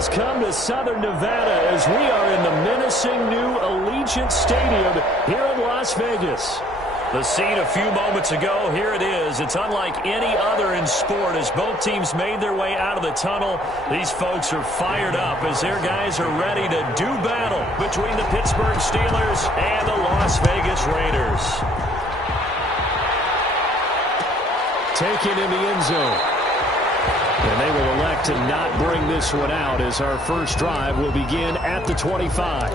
has come to Southern Nevada as we are in the menacing new Allegiant Stadium here in Las Vegas. The scene a few moments ago, here it is. It's unlike any other in sport as both teams made their way out of the tunnel. These folks are fired up as their guys are ready to do battle between the Pittsburgh Steelers and the Las Vegas Raiders. Taken in the end zone. And they will elect to not bring this one out as our first drive will begin at the 25.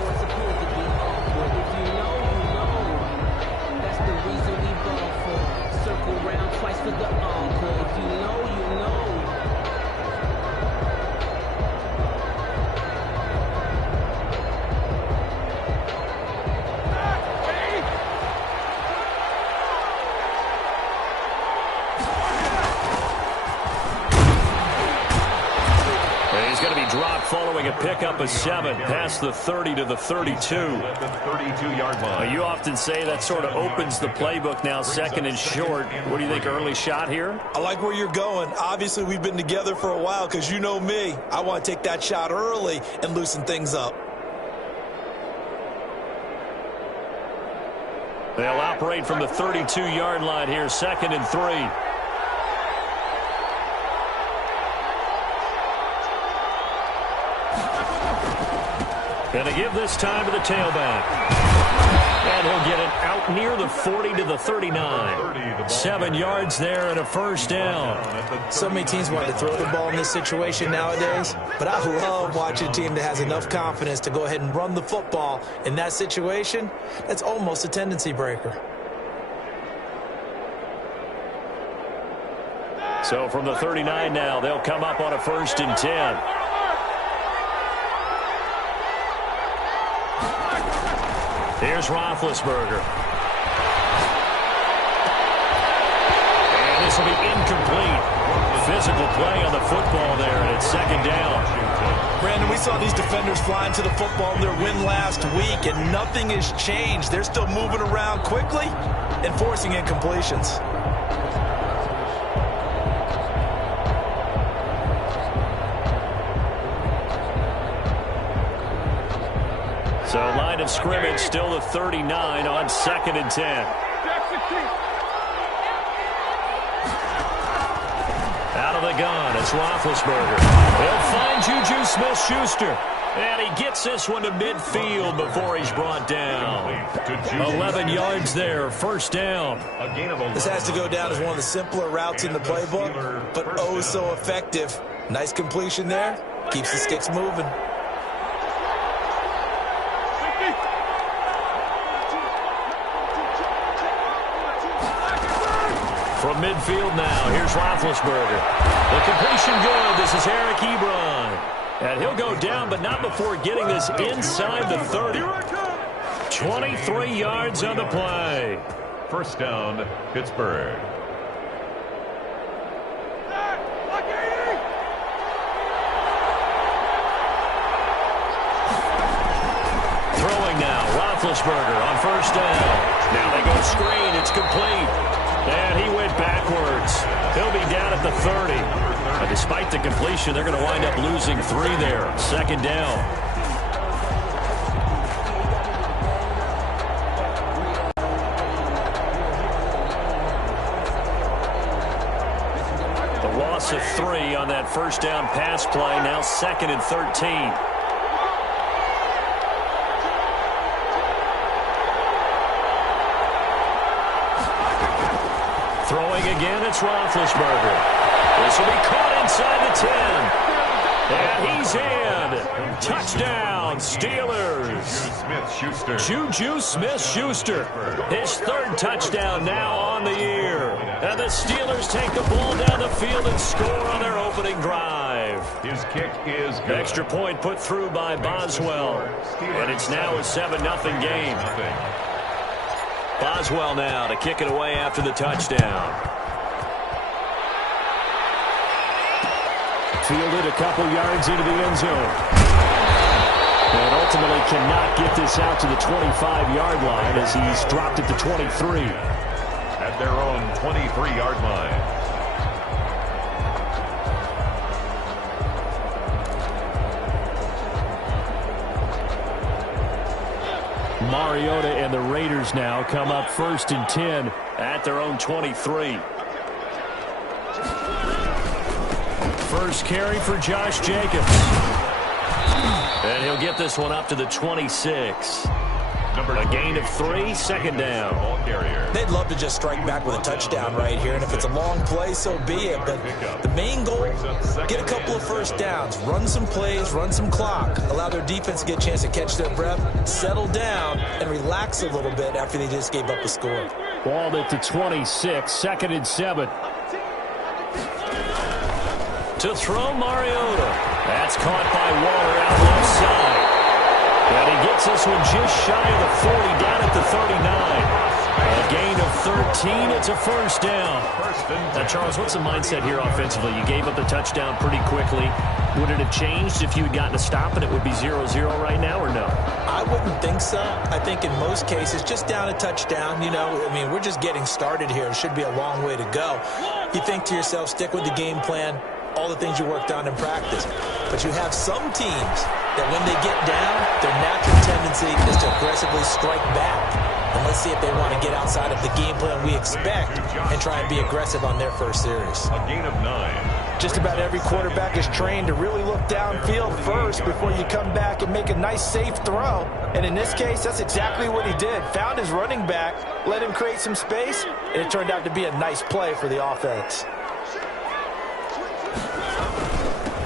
Following a pickup of 7 past the 30 to the 32. At the 32-yard line. You often say that sort of opens the playbook now, second and short. What do you think, early shot here? I like where you're going. Obviously, we've been together for a while because you know me. I want to take that shot early and loosen things up. They'll operate from the 32-yard line here, second and 3. Going to give this time to the tailback. And he'll get it out near the 40 to the 39. 7 yards there and a first down. So many teams want to throw the ball in this situation nowadays, but I love watching a team that has enough confidence to go ahead and run the football in that situation. That's almost a tendency breaker. So from the 39 now, they'll come up on a first and 10. Here's Roethlisberger. And this will be incomplete. Physical play on the football there, and it's second down. Brandon, we saw these defenders flying to the football in their win last week, and nothing has changed. They're still moving around quickly and forcing incompletions. So line of scrimmage still the 39 on second and 10. Out of the gun, it's Roethlisberger. He'll find Juju Smith-Schuster. And he gets this one to midfield before he's brought down. 11 yards there, first down. This has to go down as one of the simpler routes in the playbook, but oh so effective. Nice completion there. Keeps the sticks moving. From midfield now, here's Roethlisberger. The completion good. This is Eric Ebron. And he'll go down, but not before getting this inside the 30. 23 yards on the play. First down, Pittsburgh. Throwing now, Roethlisberger on first down. Now they go screen. It's complete. And he went backwards. He'll be down at the 30. And despite the completion, they're going to wind up losing 3 there. Second down. The loss of 3 on that first down pass play. Now second and 13. Throwing again, it's Roethlisberger. This will be caught inside the 10. And he's in. Touchdown, Steelers. Juju Smith-Schuster. His 3rd touchdown now on the year. And the Steelers take the ball down the field and score on their opening drive. His kick is good. Extra point put through by Boswell. And it's now a 7-0 game. Boswell now to kick it away after the touchdown. Fielded a couple yards into the end zone. And ultimately cannot get this out to the 25-yard line as he's dropped it to 23. At their own 23-yard line. Mariota and the Raiders now come up 1st and 10 at their own 23. First carry for Josh Jacobs. And he'll get this one up to the 26. A gain of 3, second down. They'd love to just strike back with a touchdown right here, and if it's a long play, so be it. But the main goal, get a couple of first downs, run some plays, run some clock, allow their defense to get a chance to catch their breath, settle down, and relax a little bit after they just gave up a score. Ball at the 26, 2nd and 7. To throw Mariota. That's caught by Waller out left side. And he gets this one just shy of the 40, down at the 39. A gain of 13. It's a first down. Now, Charles, what's the mindset here offensively? You gave up the touchdown pretty quickly. Would it have changed if you had gotten a stop and it would be 0-0 right now, or no? I wouldn't think so. I think in most cases, just down a touchdown, we're just getting started here. It should be a long way to go. You think to yourself, stick with the game plan, all the things you worked on in practice. But you have some teams that when they get down, their natural tendency is to aggressively strike back. And let's see if they want to get outside of the game plan we expect and try and be aggressive on their first series. A gain of 9. Just about every quarterback is trained to really look downfield first before you come back and make a nice, safe throw. And in this case, that's exactly what he did. Found his running back, let him create some space, and it turned out to be a nice play for the offense.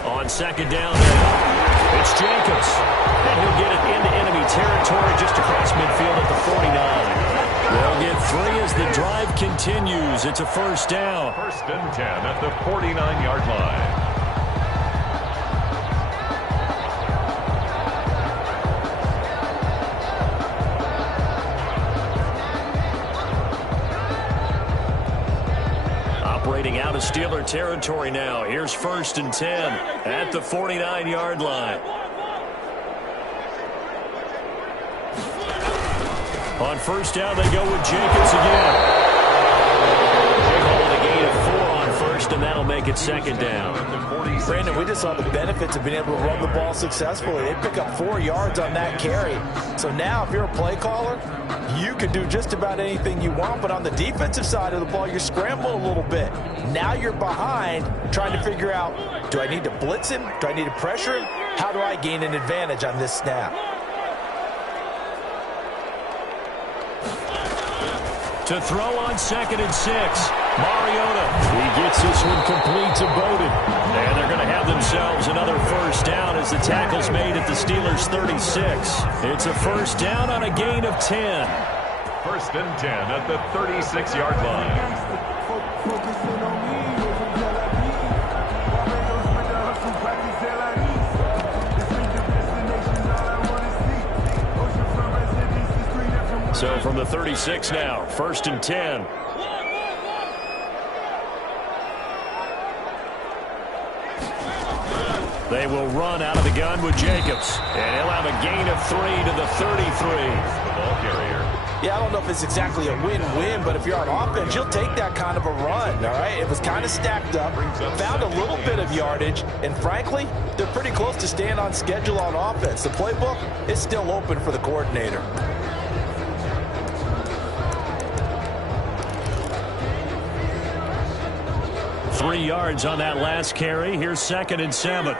On second down now, it's Jacobs. And he'll get it into enemy territory just across midfield at the 49. They'll get 3 as the drive continues. It's a first down. 1st and 10 at the 49-yard line. Operating out of Steeler territory now. Here's 1st and 10 at the 49-yard line. On first down, they go with Jacobs again. Calling a gain of 4 on first, and that'll make it second down. Brandon, we just saw the benefits of being able to run the ball successfully. They pick up 4 yards on that carry. So now, if you're a play caller, you can do just about anything you want. But on the defensive side of the ball, you're scrambling a little bit. Now you're behind, trying to figure out, do I need to blitz him? Do I need to pressure him? How do I gain an advantage on this snap? To throw on 2nd and 6. Mariota. He gets this one complete to Bowden. And they're going to have themselves another first down as the tackle's made at the Steelers' 36. It's a first down on a gain of 10. 1st and 10 at the 36-yard line. So from the 36 now, 1st and 10. They will run out of the gun with Jacobs. And he'll have a gain of 3 to the 33. The ball carrier. Yeah, I don't know if it's exactly a win-win, but if you're on offense, you'll take that kind of a run, all right? It was kind of stacked up, found a little bit of yardage, and frankly, they're pretty close to staying on schedule on offense. The playbook is still open for the coordinator. Three yards on that last carry. Here's 2nd and 7.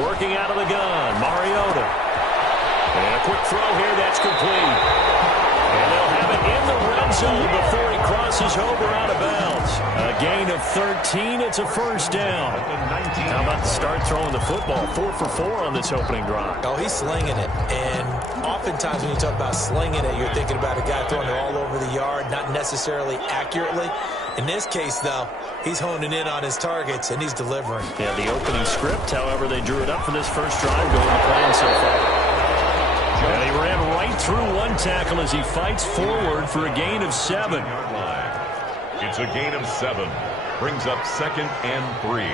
Working out of the gun, Mariota. And a quick throw here, that's complete. And they'll have it in the red zone before he crosses over out of bounds. A gain of 13, it's a first down. How about to start throwing the football? 4 for 4 on this opening drive. Oh, he's slinging it. And oftentimes when you talk about slinging it, you're thinking about a guy throwing it all over the yard, not necessarily accurately. In this case, though, he's honing in on his targets, and he's delivering. Yeah, the opening script, however, they drew it up for this first drive going to plan so far. And he ran right through one tackle as he fights forward for a gain of 7. It's a gain of 7. Brings up 2nd and 3.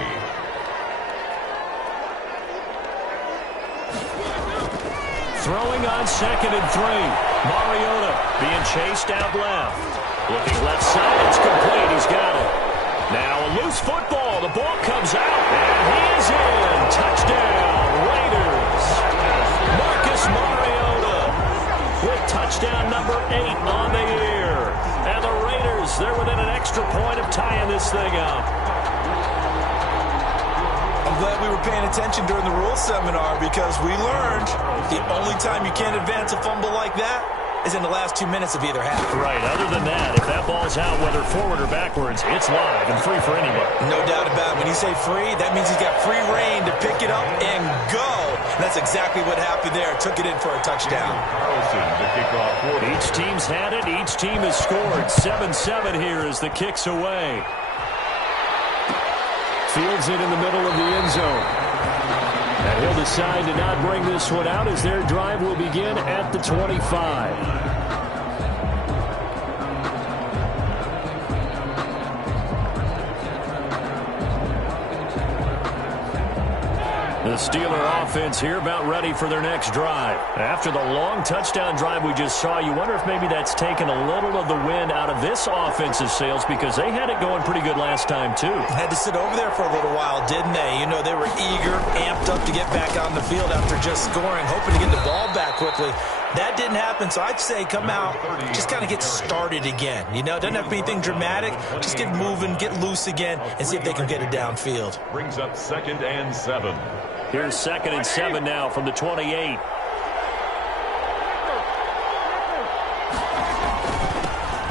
Throwing on 2nd and 3. Mariota being chased out left. Looking left side, it's complete. He's got it. Now a loose football. The ball comes out, and he is in. Touchdown, Raiders. Marcus Mariota with touchdown number 8 on the year. And the Raiders, they're within an extra point of tying this thing up. I'm glad we were paying attention during the rules seminar because we learned the only time you can't advance a fumble like that is in the last 2 minutes of either half. Right. Other than that, if that ball's out, whether forward or backwards, it's live and free for anybody. No doubt about it. When you say free, that means he's got free reign to pick it up and go. And that's exactly what happened there. Took it in for a touchdown. Carlson, the kickoff. Each team's had it. Each team has scored. 7-7 here as the kick's away. Fields it in the middle of the end zone. And he'll decide to not bring this one out as their drive will begin at the 25. The Steeler offense here about ready for their next drive. After the long touchdown drive we just saw, you wonder if maybe that's taken a little of the wind out of this offensive sails because they had it going pretty good last time too. Had to sit over there for a little while, didn't they? You know, they were eager, amped up to get back on the field after just scoring, hoping to get the ball back quickly. That didn't happen, so I'd say come out, just kind of get started again. You know, it doesn't have to be anything dramatic. Just get moving, get loose again, and see if they can get it downfield. Brings up 2nd and 7. Here's 2nd and 7 now from the 28.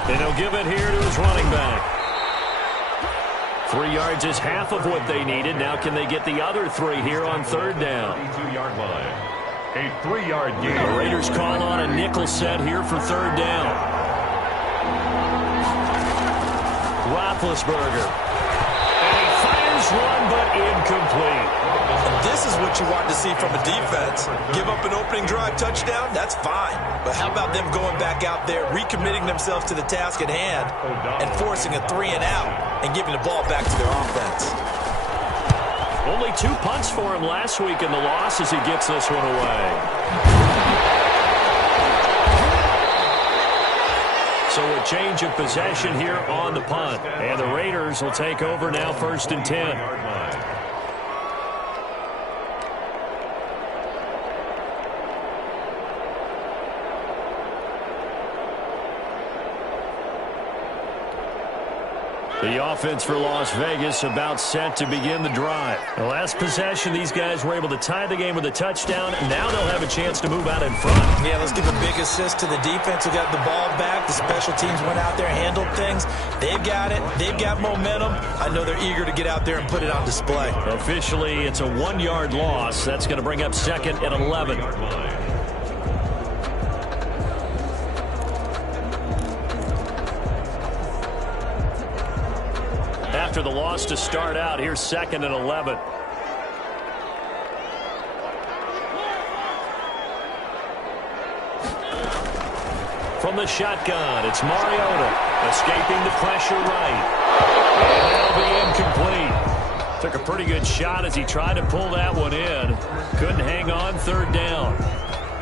And he'll give it here to his running back. 3 yards is half of what they needed. Now can they get the other 3 here on 3rd down? 32-yard line. A 3-yard gain. The Raiders call on a nickel set here for 3rd down. Roethlisberger. And he fires one, but incomplete. This is what you want to see from a defense. Give up an opening drive touchdown, that's fine. But how about them going back out there, recommitting themselves to the task at hand, and forcing a 3 and out, and giving the ball back to their offense. Only 2 punts for him last week in the loss as he gets this one away. So a change of possession here on the punt. And the Raiders will take over now 1st and 10. The offense for Las Vegas about set to begin the drive. The last possession, these guys were able to tie the game with a touchdown. Now they'll have a chance to move out in front. Yeah, let's give a big assist to the defense who got the ball back. The special teams went out there, handled things. They've got it. They've got momentum. I know they're eager to get out there and put it on display. Officially, it's a 1-yard loss. That's going to bring up 2nd and 11. After the loss to start out, here's 2nd and 11. From the shotgun, it's Mariota escaping the pressure right. And that'll be incomplete. Took a pretty good shot as he tried to pull that one in. Couldn't hang on 3rd down.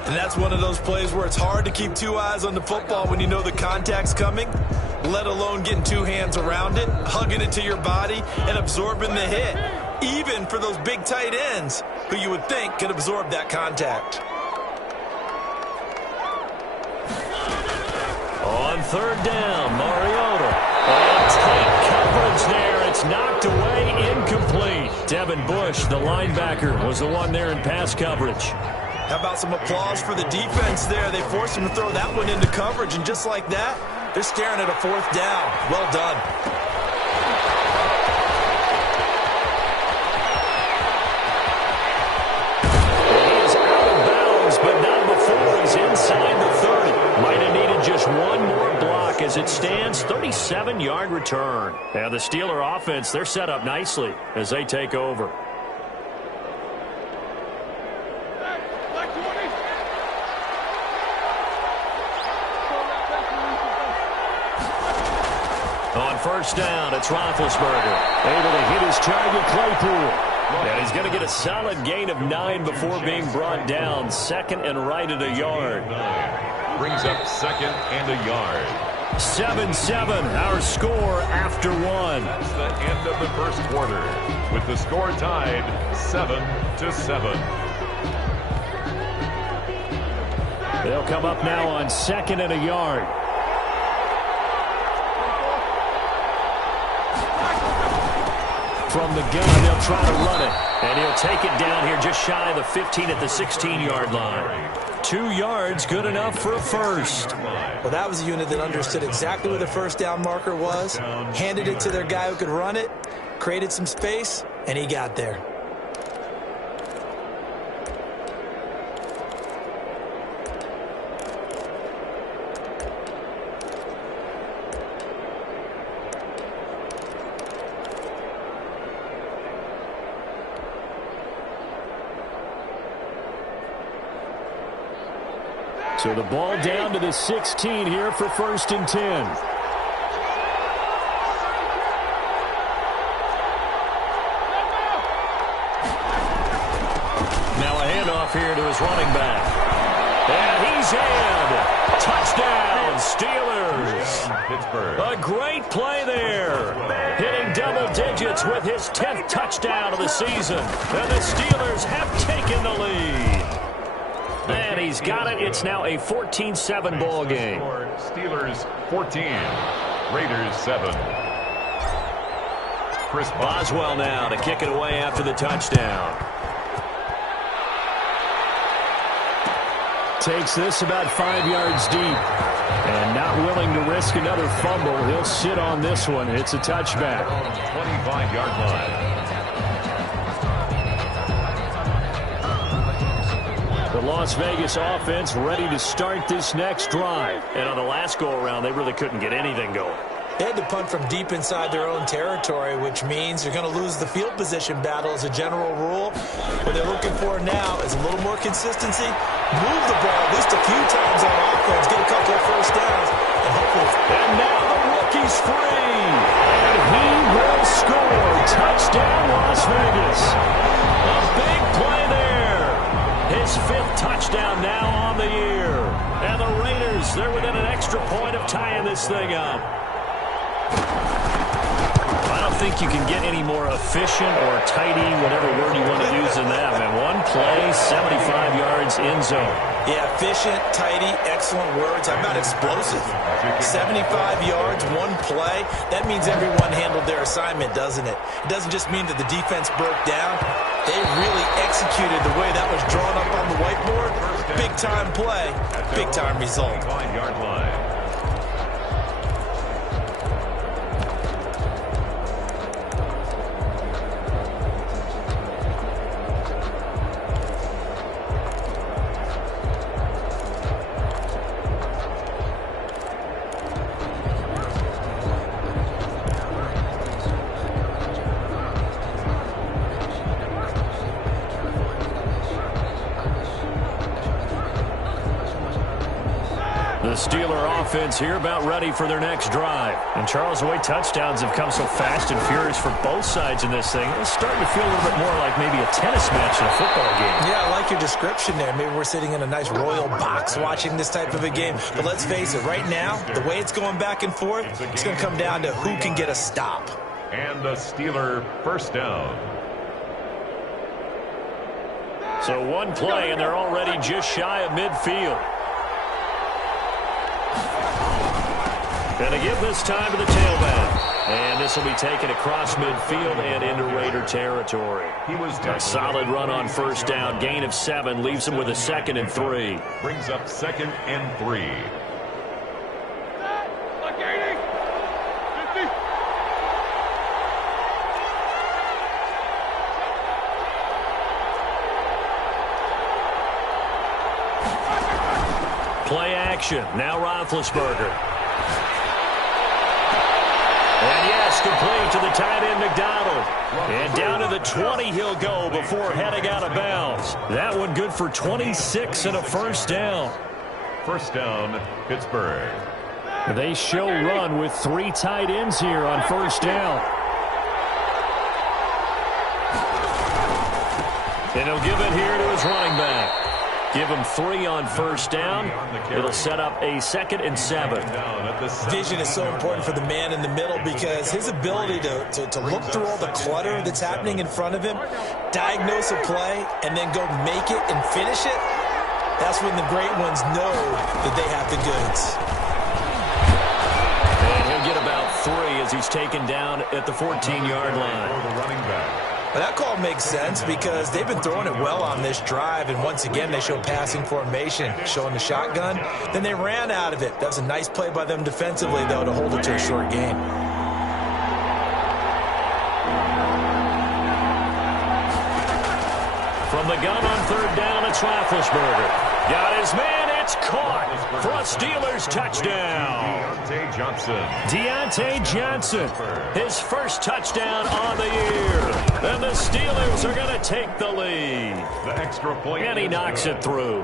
And that's one of those plays where it's hard to keep 2 eyes on the football when you know the contact's coming, let alone getting 2 hands around it, hugging it to your body, and absorbing the hit. Even for those big tight ends who you would think could absorb that contact. On 3rd down, Mariota. Tight coverage there. It's knocked away, incomplete. Devin Bush, the linebacker, was the one there in pass coverage. How about some applause for the defense there? They forced him to throw that one into coverage, and just like that, they're staring at a 4th down. Well done. He is out of bounds, but not before he's inside the 30. Might have needed just one more block as it stands. 37-yard return. Now the Steeler offense, they're set up nicely as they take over. On 1st down, it's Roethlisberger. Able to hit his target, Claypool. And he's going to get a solid gain of 9 before being brought down. 2nd and right at a yard. Brings up 2nd and a yard. 7-7, our score after one. That's the end of the first quarter, with the score tied 7-7. They'll come up now on 2nd and a yard. From the gun, they'll try to run it. And he'll take it down here just shy of the 15 at the 16-yard line. 2 yards, good enough for a first. Well, that was a unit that understood exactly where the first down marker was, handed it to their guy who could run it, created some space, and he got there. So the ball down to the 16 here for 1st and 10. Now a handoff here to his running back. And he's in. Touchdown, Steelers. Pittsburgh. A great play there. Hitting double digits with his 10th touchdown of the season. And the Steelers have taken the lead. And he's got it. It's now a 14-7 ball game. Steelers 14, Raiders 7. Chris Boswell now to kick it away after the touchdown. Takes this about 5 yards deep. And not willing to risk another fumble. He'll sit on this one. It's a touchback. 25-yard line. The Las Vegas offense ready to start this next drive. And on the last go-around, they really couldn't get anything going. They had to punt from deep inside their own territory, which means you're going to lose the field position battle as a general rule. What they're looking for now is a little more consistency, move the ball at least a few times on offense, get a couple of first downs, and hopefully. And now the rookie's free. And he will score. Touchdown, Las Vegas. A big play there. His 5th touchdown now on the year. And the Raiders, they're within an extra point of tying this thing up. I don't think you can get any more efficient or tidy, whatever word you want to use in that, man. One play, 75 yards in zone. Yeah, efficient, tidy, excellent words. How about explosive? 75 yards, one play. That means everyone handled their assignment, doesn't it? It doesn't just mean that the defense broke down. They really executed the way that was drawn up on the whiteboard. Big-time play, big-time result. 25-yard line. The Steeler offense here about ready for their next drive. And Charles, the way touchdowns have come so fast and furious for both sides in this thing, it's starting to feel a little bit more like maybe a tennis match in a football game. Yeah, I like your description there. Maybe we're sitting in a nice royal box watching this type of a game. But let's face it, right now, the way it's going back and forth, it's going to come down to who can get a stop. And the Steeler first down. So one play, and they're already just shy of midfield. Going to give this time to the tailback. And this will be taken across midfield and into Raider territory. A solid run on first down. Gain of 7 leaves him with a 2nd and 3. Brings up 2nd and 3. Play action. Now Roethlisberger. And yes, complete to the tight end, McDonald. And down to the 20 he'll go before heading out of bounds. That one good for 26 and a first down. First down, Pittsburgh. They show run with 3 tight ends here on first down. And he'll give it here to his running back. Give him 3 on first down. It'll set up a 2nd and 7. Vision is so important for the man in the middle because his ability to look through all the clutter that's happening in front of him, diagnose a play, and then go make it and finish it, that's when the great ones know that they have the goods. And he'll get about 3 as he's taken down at the 14-yard line. Well, that call makes sense because they've been throwing it well on this drive, and once again they show passing formation, showing the shotgun. Then they ran out of it. That was a nice play by them defensively, though, to hold it to a short gain. From the gun on 3rd down, it's Roethlisberger. Got his man, it's caught for a Steelers touchdown. Deontay Johnson, his first touchdown on the year. And the Steelers are going to take the lead. The extra point. And he knocks it through.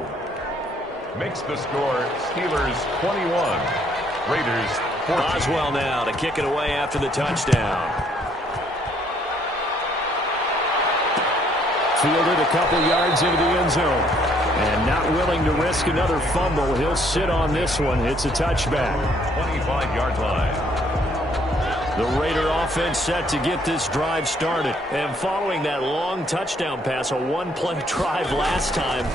Makes the score Steelers 21, Raiders 14. Boswell now to kick it away after the touchdown. Fielded a couple yards into the end zone. And not willing to risk another fumble. He'll sit on this one. It's a touchback. 25-yard line. The Raider offense set to get this drive started. And following that long touchdown pass, a one-play drive last time,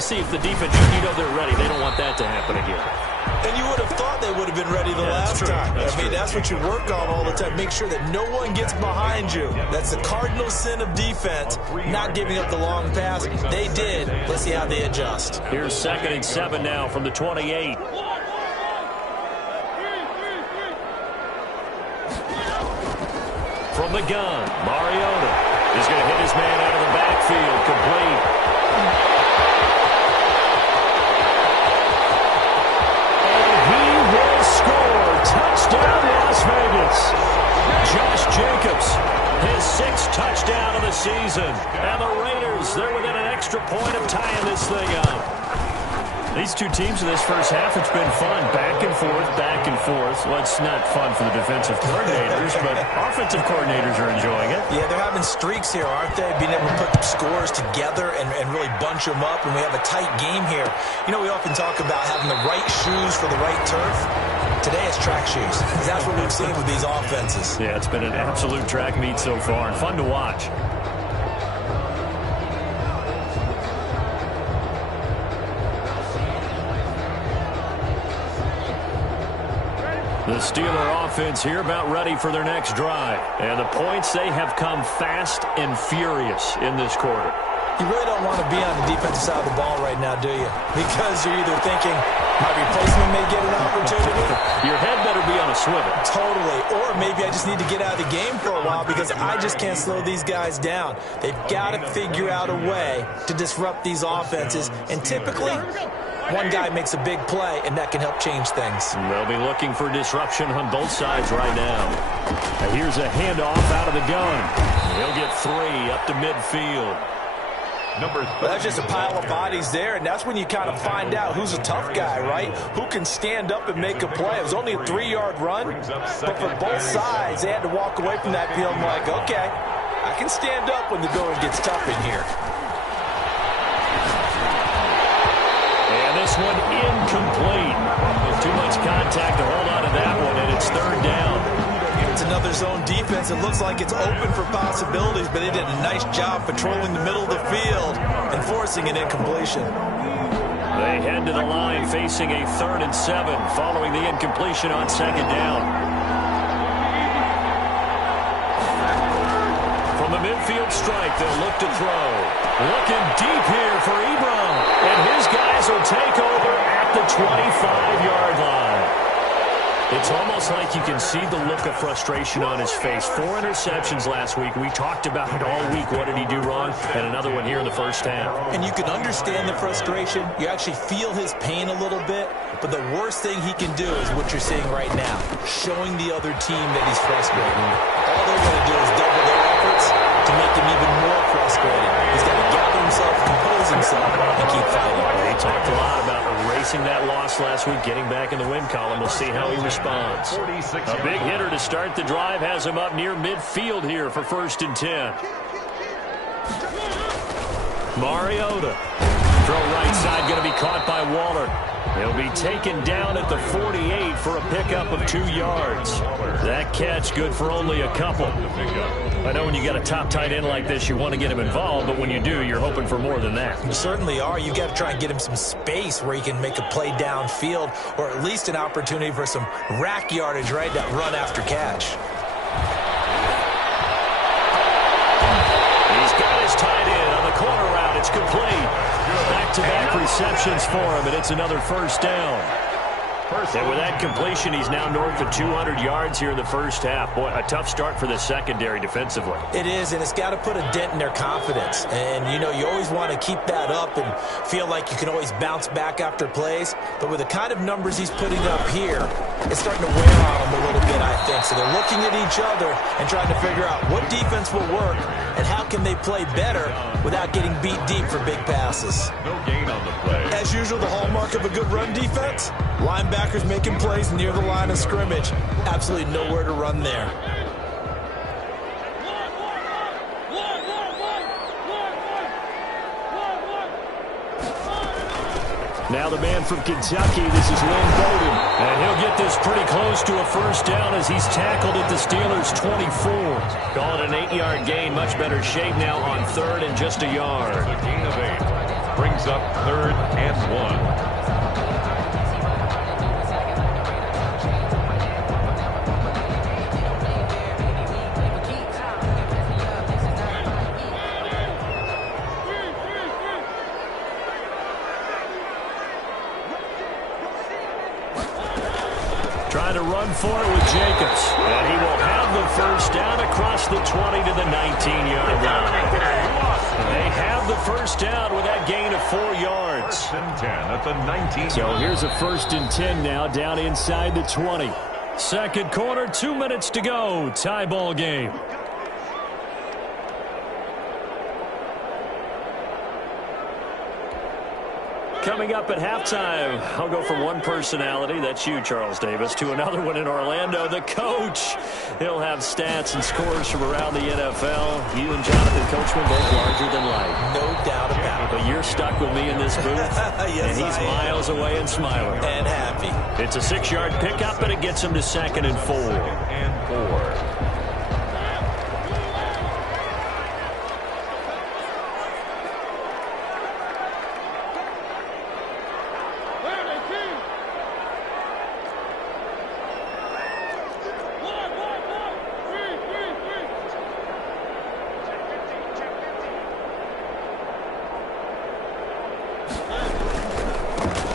see if the defense, you know they're ready. They don't want that to happen again. And you would have thought they would have been ready the last time. That's what you work on all the time. Make sure that no one gets behind you. That's the cardinal sin of defense, not giving up the long pass. They did. Let's see how they adjust. Here's 2nd and 7 now from the 28. From the gun, Mariota is going to hit his man out of the backfield, complete. Touchdown, Las Vegas. Josh Jacobs, his 6th touchdown of the season. And the Raiders, they're within an extra point of tying this thing up. These two teams in this first half, it's been fun. Back and forth, back and forth. Well, it's not fun for the defensive coordinators, but offensive coordinators are enjoying it. Yeah, they're having streaks here, aren't they? Being able to put scores together and really bunch them up, and we have a tight game here. You know, we often talk about having the right shoes for the right turf. Today it's track shoes. That's what we've seen with these offenses. Yeah, it's been an absolute track meet so far, and fun to watch. The Steeler offense here about ready for their next drive. And the points, they have come fast and furious in this quarter. You really don't want to be on the defensive side of the ball right now, do you? Because you're either thinking, my replacement may get an opportunity. Your head better be on a swivel. Totally. Or maybe I just need to get out of the game for a while because I just can't slow these guys down. They've got to figure out a way to disrupt these offenses. And typically, one guy makes a big play, and that can help change things. They'll be looking for disruption on both sides right now. And here's a handoff out of the gun. He'll get 3 up to midfield. Well, that's just a pile of bodies there, and that's when you kind of find out who's a tough guy, right? Who can stand up and make a play. It was only a 3-yard run, but for both sides, they had to walk away from that field like, okay, I can stand up when the going gets tough in here. And this one incomplete. Too much contact to hold on to that one, and it's 3rd down. It's another zone defense. It looks like it's open for possibilities, but they did a nice job patrolling the middle of the field and forcing an incompletion. They head to the line facing a 3rd and 7 following the incompletion on 2nd down. From the midfield strike, they'll look to throw. Looking deep here for Ebron. And his guys will take over at the 25-yard line. It's almost like you can see the look of frustration on his face. 4 interceptions last week. We talked about it all week. What did he do wrong? And another one here in the first half. And you can understand the frustration. You actually feel his pain a little bit. But the worst thing he can do is what you're seeing right now, showing the other team that he's frustrated. All they're going to do is double their efforts to make him even more frustrated. He's got to gather himself, compose himself, and keep fighting. He talked a lot about erasing that loss last week, getting back in the win column. We'll see how he responds. A big hitter to start the drive has him up near midfield here for 1st and 10. Mariota Throw right side going to be caught by Waller. He'll be taken down at the 48 for a pickup of 2 yards. That catch good for only a couple. I know when you got a top tight end like this, you want to get him involved, but when you do, you're hoping for more than that. You certainly are. You've got to try and get him some space where he can make a play downfield, or at least an opportunity for some rack yardage, right? That run after catch. He's got his tight end on the corner route. It's complete. Back-to-back receptions for him, and it's another first down. And with that completion, he's now north of 200 yards here in the first half. Boy, a tough start for the secondary defensively. It is, and it's got to put a dent in their confidence. And, you know, you always want to keep that up and feel like you can always bounce back after plays. But with the kind of numbers he's putting up here, it's starting to wear on them a little bit, I think. So they're looking at each other and trying to figure out what defense will work and how can they play better without getting beat deep for big passes. No gain on the play. As usual, the hallmark of a good run defense, linebackers making plays near the line of scrimmage. Absolutely nowhere to run there. Now the man from Kentucky, this is Lynn Bowden. And he'll get this pretty close to a first down as he's tackled at the Steelers' 24. Call it an 8-yard gain, much better shape now on third and just a yard. A gain of 8 brings up 3rd and 1. Trying to run for it with Jacobs. And he will have the first down across the 20 to the 19-yard line. They have the first down with that gain of 4 yards. 1st and 10 at the 19. So here's a 1st and 10 now down inside the 20. Second quarter, 2 minutes to go. Tie ball game. Coming up at halftime, I'll go from one personality, that's you, Charles Davis, to another one in Orlando, the coach. He'll have stats and scores from around the NFL. You and Jonathan Coachman both larger than life. No doubt about it. But you're stuck with me in this booth, yes, and he's miles away and smiling. And happy. It's a 6-yard pickup, and it gets him to 2nd and 4. 2nd and 4.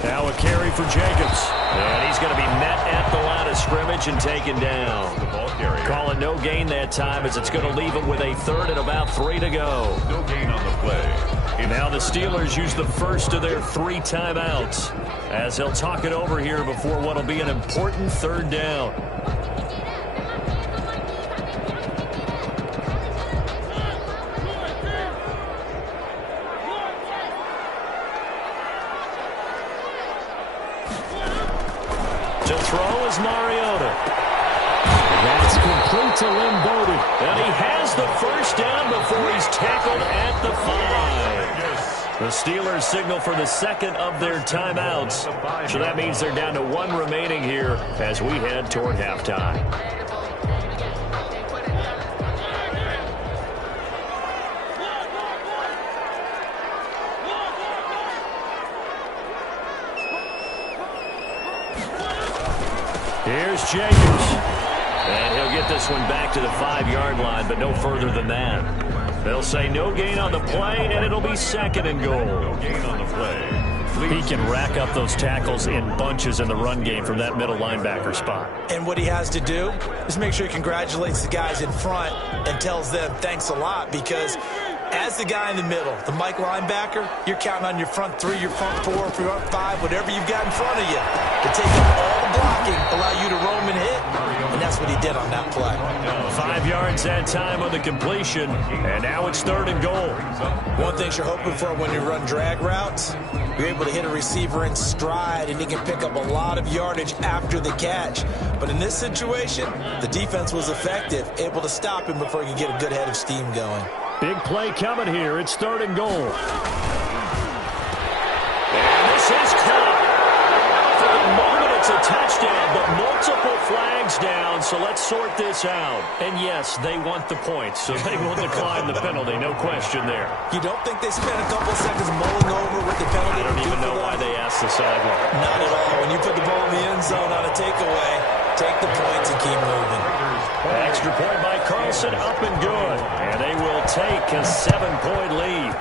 Now a carry for Jacobs. And he's going to be met at the line of scrimmage and taken down. The ball carrier. Call it no gain that time as it's going to leave him with a 3rd and about 3 to go. No gain on the play. Now the Steelers use the first of their 3 timeouts as they'll talk it over here before what will be an important 3rd down. To throw is Mariota. That's complete to Lynn Bowden. And he has the first down before he's tackled at the 5. The Steelers signal for the 2nd of their timeouts. So that means they're down to 1 remaining here as we head toward halftime. Here's Jacobs. And he'll get this one back to the 5-yard line, but no further than that. They'll say no gain on the play, and it'll be 2nd and goal. No gain on the play. He can rack up those tackles in bunches in the run game from that middle linebacker spot. And what he has to do is make sure he congratulates the guys in front and tells them thanks a lot, because as the guy in the middle, the Mike linebacker, you're counting on your front 3, your front 4, your front 5, whatever you've got in front of you to take up all the blocking, allow you to roam and hit, and that's what he did on that play. 5 yards that time on the completion, and now it's 3rd and goal. One thing you're hoping for when you run drag routes, you're able to hit a receiver in stride, and he can pick up a lot of yardage after the catch. But in this situation, the defense was effective, able to stop him before he could get a good head of steam going. Big play coming here. It's 3rd and goal. flags down, so let's sort this out. And yes, they want the points, so they will decline the penalty. No question there. You don't think they spent a couple of seconds mulling over what the penalty? I don't even know why they asked the sideline. Not at all. When you put the ball in the end zone on a takeaway, take the points and keep moving. Extra point by Carlson, up and good. And they will take a 7-point lead.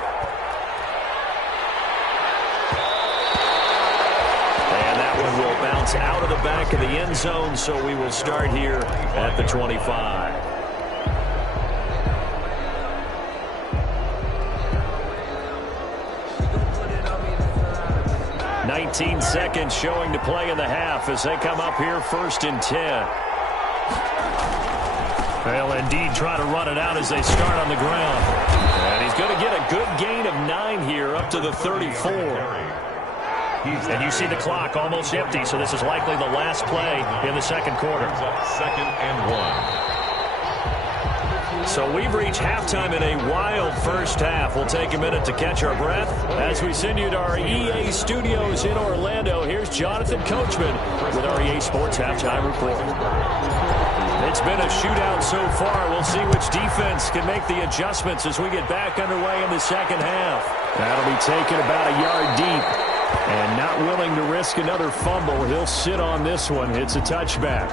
And that one will bounce out of the back of the end zone, so we will start here at the 25. 19 seconds showing to play in the half as they come up here 1st and 10. They'll indeed try to run it out as they start on the ground. And he's going to get a good gain of 9 here up to the 34. And you see the clock almost empty, so this is likely the last play in the second quarter. 2nd and 1. So we've reached halftime in a wild first half. We'll take a minute to catch our breath as we send you to our EA studios in Orlando. Here's Jonathan Coachman with our EA Sports Halftime Report. It's been a shootout so far. We'll see which defense can make the adjustments as we get back underway in the second half. That'll be taken about a yard deep. And not willing to risk another fumble, he'll sit on this one. It's a touchback.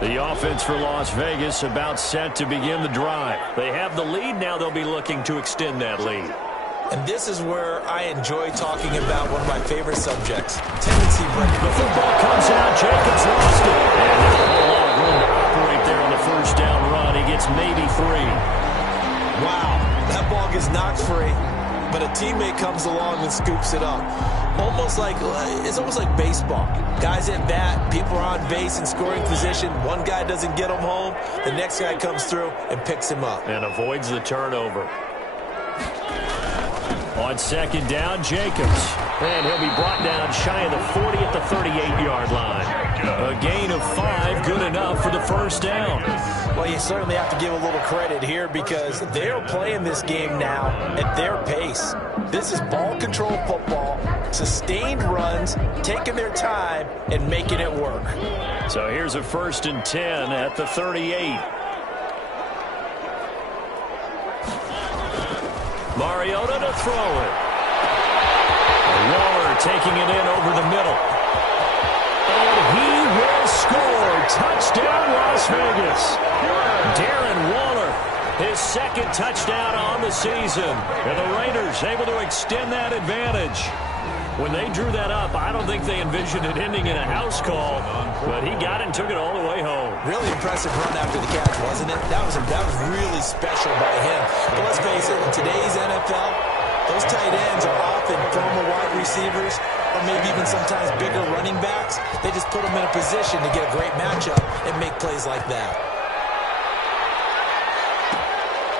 The offense for Las Vegas about set to begin the drive. They have the lead now. They'll be looking to extend that lead. And this is where I enjoy talking about one of my favorite subjects, tendency break. The football comes out. Jacobs lost it. And there's a whole lot of room to operate there on the first down run. He gets maybe 3. Wow, that ball gets knocked free, but a teammate comes along and scoops it up. It's almost like baseball. Guys at bat, people are on base in scoring position. One guy doesn't get him home. The next guy comes through and picks him up. And avoids the turnover. On second down, Jacobs. And he'll be brought down shy of the 40 at the 38-yard line. A gain of 5, good enough for the first down. Well, you certainly have to give a little credit here because they're playing this game now at their pace. This is ball control football, sustained runs, taking their time and making it work. So here's a 1st and 10 at the 38. Mariota to throw it. Waller taking it in over the middle. And he will score. Touchdown, Las Vegas. Darren Waller, his 2nd touchdown on the season. And the Raiders able to extend that advantage. When they drew that up, I don't think they envisioned it ending in a house call, but he got it and took it all the way home. Really impressive run after the catch, wasn't it? That was really special by him. But let's face it, in today's NFL, those tight ends are often former wide receivers or maybe even sometimes bigger running backs. They just put them in a position to get a great matchup and make plays like that.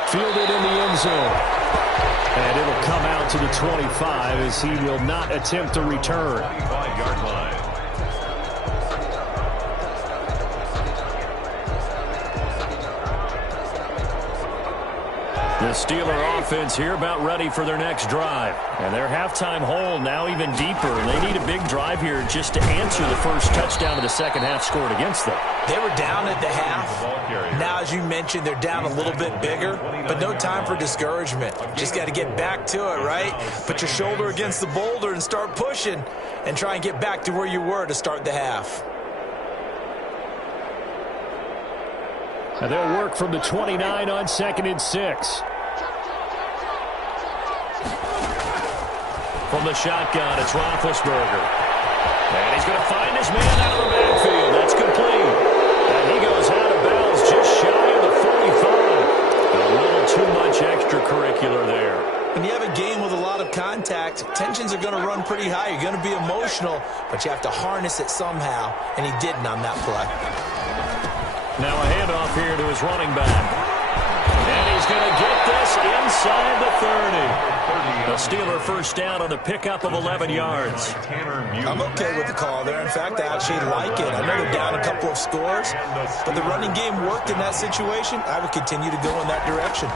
Fielded in the end zone. And it'll come out to the 25 as he will not attempt to return. 25-yard line. The Steeler offense here about ready for their next drive. And their halftime hole now even deeper. And they need a big drive here just to answer the first touchdown of the second half scored against them. They were down at the half. Now, as you mentioned, they're down a little bit bigger, but no time for discouragement. Just got to get back to it, right? Put your shoulder against the boulder and start pushing and try and get back to where you were to start the half. And they'll work from the 29 on 2nd and 6. From the shotgun, it's Roethlisberger. And he's going to find his man out of the backfield. That's complete. And he goes out of bounds just shy of the 45. A little too much extracurricular there. When you have a game with a lot of contact, tensions are going to run pretty high. You're going to be emotional, but you have to harness it somehow, and he didn't on that play. Now a handoff here to his running back. And he's going to get this inside the 30. The Steeler first down on the pickup of 11 yards. I'm okay with the call there. In fact, I actually like it. I know they're down a couple of scores, but the running game worked in that situation. I would continue to go in that direction.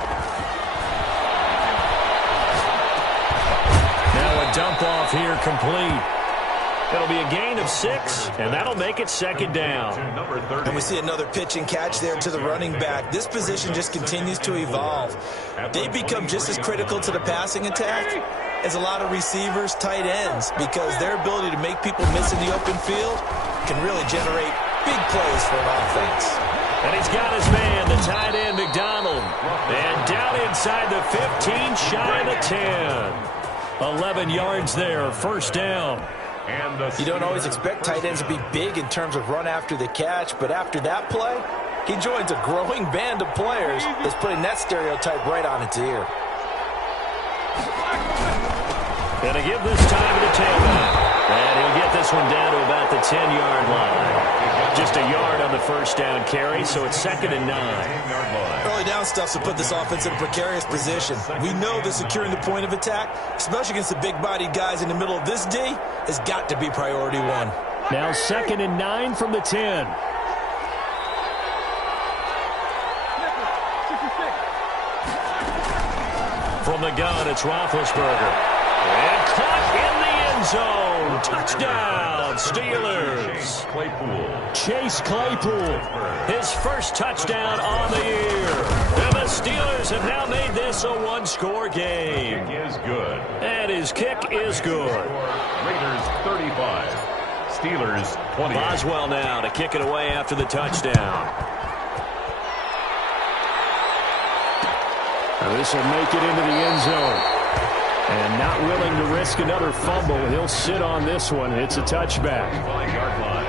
Now dump off here complete. It'll be a gain of 6, and that'll make it second down. And we see another pitch and catch there to the running back. This position just continues to evolve. They become just as critical to the passing attack as a lot of receivers, tight ends, because their ability to make people miss in the open field can really generate big plays for an offense. And he's got his man, the tight end, McDonald. And down inside the 15, shy of the 10. 11 yards there, first down. You don't always expect tight ends to be big in terms of run after the catch, but after that play, he joins a growing band of players that's putting that stereotype right on its ear. Going to give this time to the tailback. And he'll get this one down to about the 10-yard line. Just a yard on the first down carry, so it's 2nd and 9. Early down stuff to put this offense in a precarious position. We know that securing the point of attack, especially against the big-bodied guys in the middle of this D, has got to be priority 1. Now 2nd and 9 from the 10. From the gun, it's Roethlisberger. And caught in the end zone. Touchdown, Steelers. Chase Claypool, his first touchdown on the year. And the Steelers have now made this a one-score game. Kick is good. And his kick is good. Raiders 35. Steelers 20. Boswell now to kick it away after the touchdown. Now this will make it into the end zone. And not willing to risk another fumble, he'll sit on this one. It's a touchback. 5-yard line.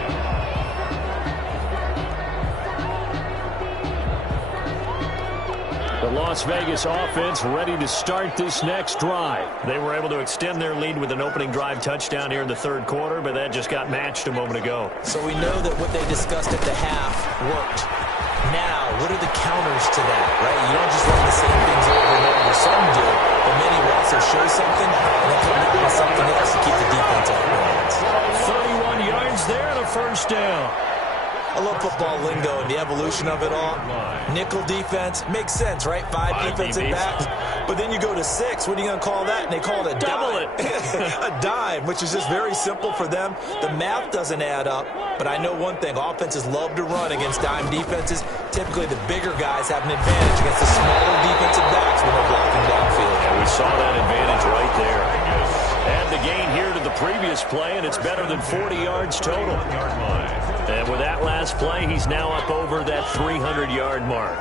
The Las Vegas offense ready to start this next drive. They were able to extend their lead with an opening drive touchdown here in the third quarter, but that just got matched a moment ago. So we know that what they discussed at the half worked. Now, what are the counters to that, right? You don't just run the same things over and over. Some do, but many will also show something and then come out with something else to keep the defense off balance. 31 yards there and a first down. I love football lingo and the evolution of it all. Nickel defense makes sense, right? 5 defensive backs. But then you go to 6. What are you going to call that? And they call it a Double dime. A dime, which is just very simple for them. The math doesn't add up. But I know one thing. Offenses love to run against dime defenses. Typically, the bigger guys have an advantage against the smaller defensive backs when they're blocking downfield. And we saw that advantage right there. Add the gain here to the previous play, and it's better than 40 yards total. And with that last play, he's now up over that 300-yard mark.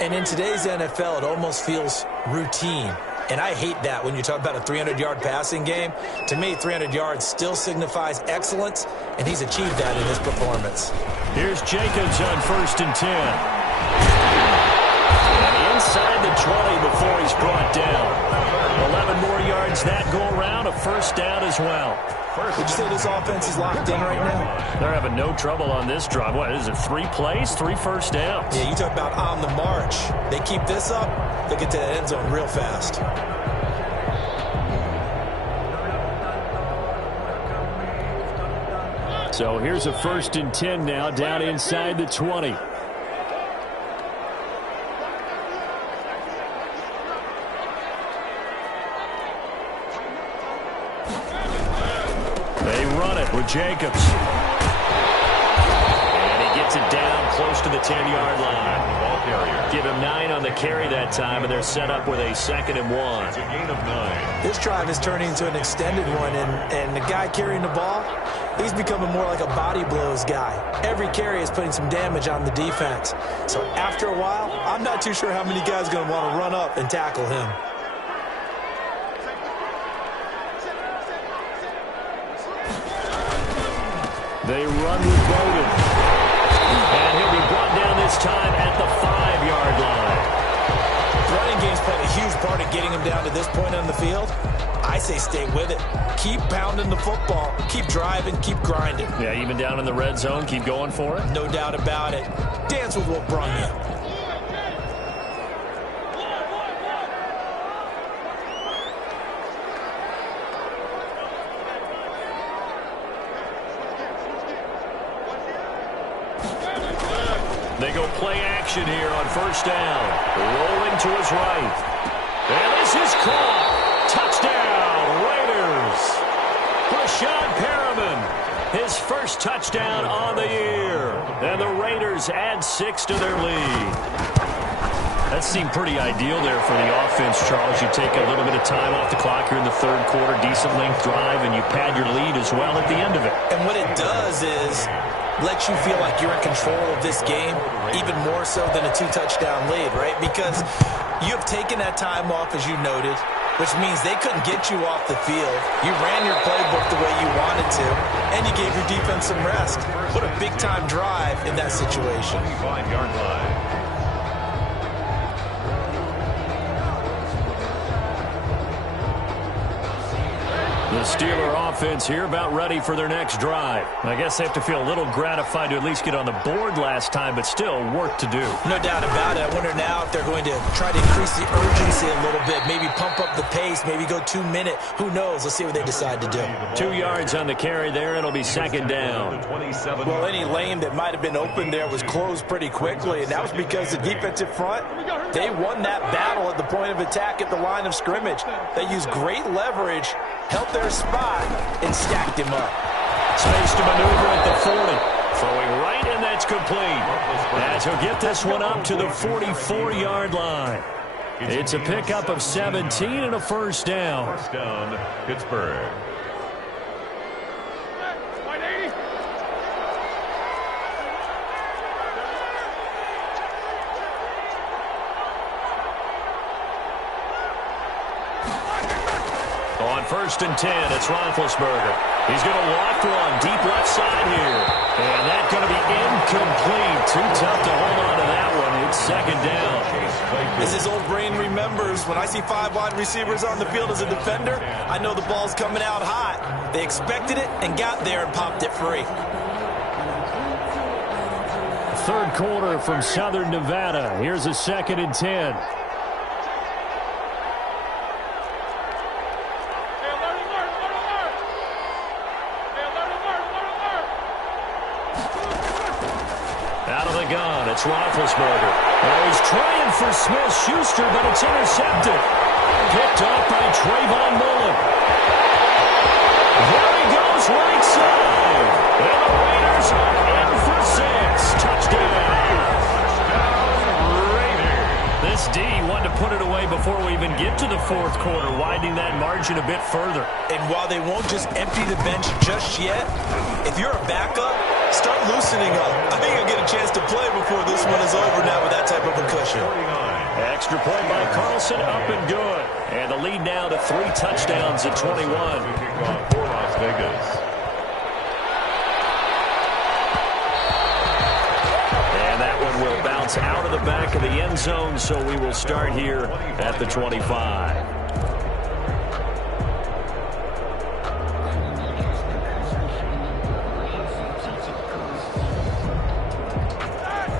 And in today's NFL, it almost feels routine. And I hate that when you talk about a 300-yard passing game. To me, 300 yards still signifies excellence, and he's achieved that in his performance. Here's Jacobs on 1st and 10. And inside the 20 before he's brought down. 11 more yards that go around, a first down as well. Would you say this offense is locked in right now? They're having no trouble on this drive. What is it, 3 plays, 3 first downs? Yeah, you talk about on the march. They keep this up, they get to that end zone real fast. So here's a 1st and 10 now, down inside the 20. With Jacobs. And he gets it down close to the 10-yard line. Ball carrier. Give him 9 on the carry that time, and they're set up with a 2nd and 1. It's a gain of 9. This drive is turning into an extended one, and the guy carrying the ball, he's becoming more like a body blows guy. Every carry is putting some damage on the defense. So after a while, I'm not too sure how many guys are going to want to run up and tackle him. They run with Bowden. And he'll be brought down this time at the 5-yard line. Running game's played a huge part of getting him down to this point on the field. I say stay with it. Keep pounding the football. Keep driving. Keep grinding. Yeah, even down in the red zone, keep going for it. No doubt about it. Dance with what brung you. They go play action here on 1st down. Rolling to his right. And this is caught. Touchdown, Raiders. Breshad Perriman, his first touchdown on the year. And the Raiders add 6 to their lead. That seemed pretty ideal there for the offense, Charles. You take a little bit of time off the clock here in the third quarter, decent length drive, and you pad your lead as well at the end of it. And what it does is lets you feel like you're in control of this game, even more so than a 2-touchdown lead, right? Because you have taken that time off, as you noted, which means they couldn't get you off the field. You ran your playbook the way you wanted to, and you gave your defense some rest. What a big-time drive in that situation. 25-yard line. The Steeler offense here about ready for their next drive. I guess they have to feel a little gratified to at least get on the board last time, but still work to do. No doubt about it. I wonder now if they're going to try to increase the urgency a little bit, maybe pump up the pace, maybe go 2-minute. Who knows? Let's see what they decide to do. 2 yards on the carry there. It'll be second down. Well, any lane that might have been open there was closed pretty quickly, and that was because the defensive front, they won that battle at the point of attack at the line of scrimmage. They used great leverage, held their spot, and stacked him up. Space to maneuver at the 40. Throwing right, and that's complete. As he'll get this one up to the 44-yard line. It's a pickup of 17 and a first down. First down, Pittsburgh. On 1st and 10, it's Roethlisberger. He's going to loft one deep left side here. And that's going to be incomplete. Too tough to hold on to that one. It's second down. As his old brain remembers, when I see 5 wide receivers on the field as a defender, I know the ball's coming out hot. They expected it and got there and popped it free. Third quarter from Southern Nevada. Here's a 2nd and 10. It's Roethlisberger. Oh, he's trying for Smith-Schuster, but it's intercepted. Picked off by Trayvon Mullen. There he goes, right side. And the Raiders are in for 6. Touchdown. Raiders. This D wanted to put it away before we even get to the fourth quarter, widening that margin a bit further. And while they won't just empty the bench just yet, if you're a backup, start loosening up. I think you'll get a chance to play before this one is over now with that type of a cushion. Extra point by Carlson, up and good. And the lead now to 3 touchdowns at 21. Kickoff for Las Vegas. And that one will bounce out of the back of the end zone, so we will start here at the 25.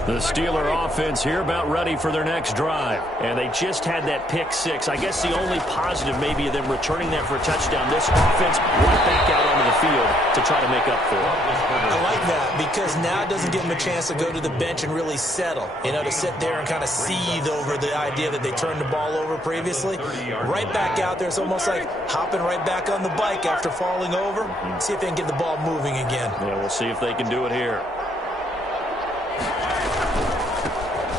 The Steeler offense here about ready for their next drive. And they just had that pick 6. I guess the only positive maybe of them returning that for a touchdown. This offense right back out onto the field to try to make up for it. I like that because now it doesn't give them a chance to go to the bench and really settle. You know, to sit there and kind of seethe over the idea that they turned the ball over previously. Right back out there. It's almost like hopping right back on the bike after falling over. See if they can get the ball moving again. Yeah, we'll see if they can do it here.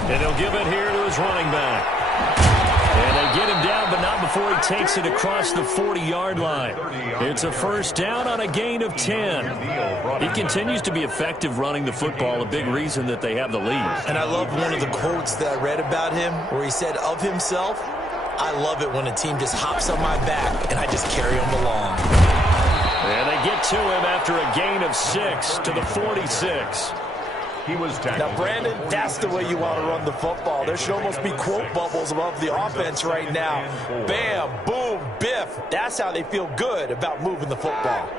And he'll give it here to his running back. And they get him down, but not before he takes it across the 40-yard line. It's a first down on a gain of 10. He continues to be effective running the football, a big reason that they have the lead. And I love one of the quotes that I read about him where he said of himself, I love it when a team just hops on my back and I just carry them along. And they get to him after a gain of 6 to the 46. He was tackled. Now, Brandon, that's the way you want to run the football. There should almost be quote bubbles above the offense right now. Bam, boom, biff. That's how they feel good about moving the football.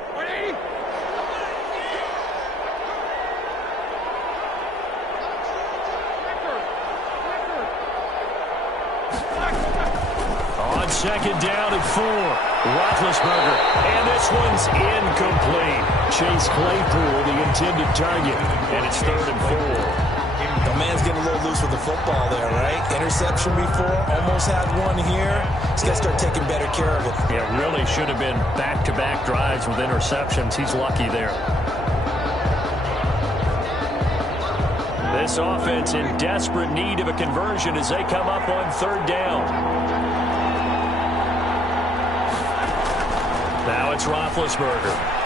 On second down at 4, Roethlisberger, and this one's incomplete. Chase Claypool, the intended target, and it's 3rd and 4. The man's getting a little loose with the football there, right? And interception before, almost had one here. He's got to start taking better care of it. It really should have been back-to-back drives with interceptions. He's lucky there. This offense in desperate need of a conversion as they come up on third down. Now it's Roethlisberger.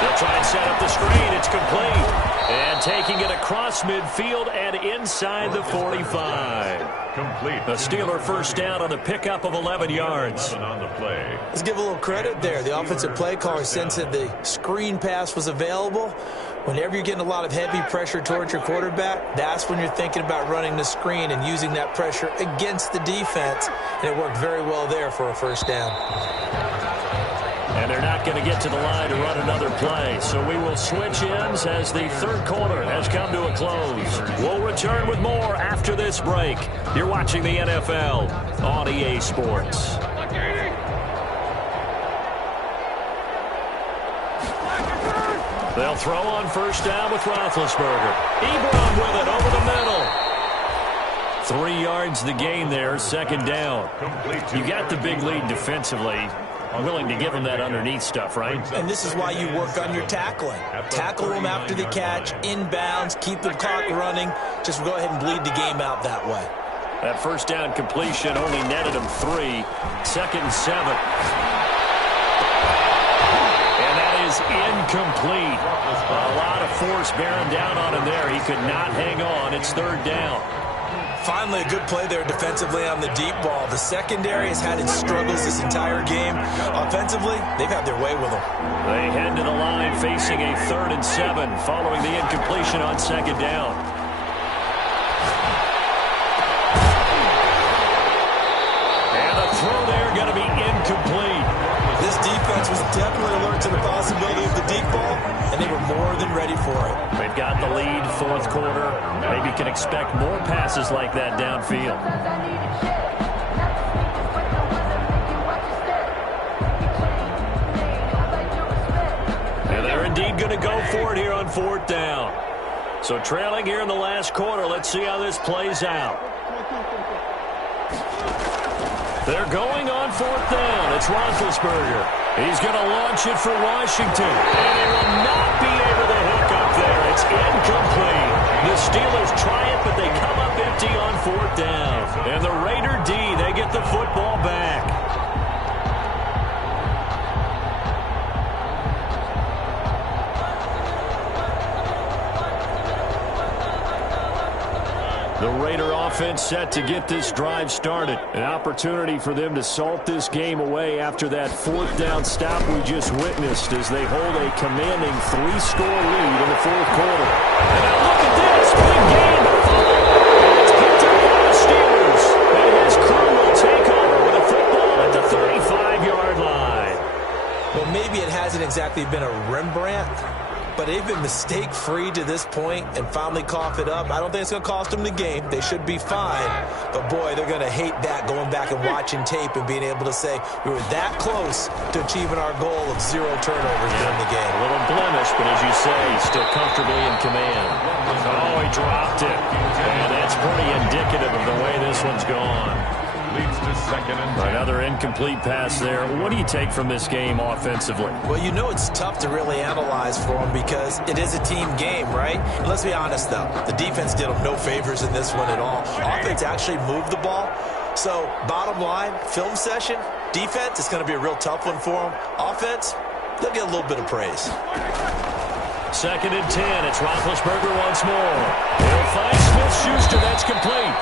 They'll try and set up the screen. It's complete. And taking it across midfield and inside the 45. Complete. The Steeler first down on the pickup of 11 yards. On the play. Let's give a little credit there. The offensive play caller sensed that the screen pass was available. Whenever you're getting a lot of heavy pressure towards your quarterback, that's when you're thinking about running the screen and using that pressure against the defense. And it worked very well there for a first down. And they're not going to get to the line to run another play. So we will switch ends as the third quarter has come to a close. We'll return with more after this break. You're watching the NFL on EA Sports. They'll throw on first down with Roethlisberger. Ebron with it over the middle. 3 yards the gain there, second down. You got the big lead defensively. Willing to give them that underneath stuff, right? And this is why you work on your tackling. Tackle them after the catch, inbounds, keep the clock running. Just go ahead and bleed the game out that way. That first down completion only netted him 3. Second and 7. And that is incomplete. A lot of force bearing down on him there. He could not hang on. It's third down. Finally, a good play there defensively on the deep ball. The secondary has had its struggles this entire game. Offensively, they've had their way with them. They head to the line facing a 3rd and 7 following the incompletion on second down. And the throw there going to be incomplete. This defense was definitely alert to the possibility of the deep ball, and they were more than ready for it. They've got the lead, fourth quarter. Maybe can expect more passes like that downfield. And they're indeed going to go for it here on fourth down. So trailing here in the last quarter. Let's see how this plays out. They're going on fourth down. It's Roethlisberger. He's going to launch it for Washington. And they will not be able to hook up there. It's incomplete. The Steelers try it, but they come up empty on fourth down. And the Raider D, they get the football back. The Raider offense set to get this drive started. An opportunity for them to salt this game away after that fourth down stop we just witnessed as they hold a commanding 3-score lead in the fourth quarter. And now look at this. Big game. It's picked up by the Steelers. And his crew will take over with a football at the 35-yard line. Well, maybe it hasn't exactly been a Rembrandt, but they've been mistake-free to this point and finally cough it up. I don't think it's going to cost them the game. They should be fine. But, boy, they're going to hate that, going back and watching tape and being able to say we were that close to achieving our goal of 0 turnovers during the game. A little blemish, but as you say, still comfortably in command. Oh, he dropped it. And that's pretty indicative of the way this one's gone. Leads to second and 10. Another incomplete pass there. What do you take from this game offensively? Well, you know it's tough to really analyze for them because it is a team game, right? And let's be honest, though. The defense did them no favors in this one at all. Offense actually moved the ball. So, bottom line, film session, defense is going to be a real tough one for them. Offense, they'll get a little bit of praise. Second and 10. It's Roethlisberger once more. He'll find Smith-Schuster. That's complete.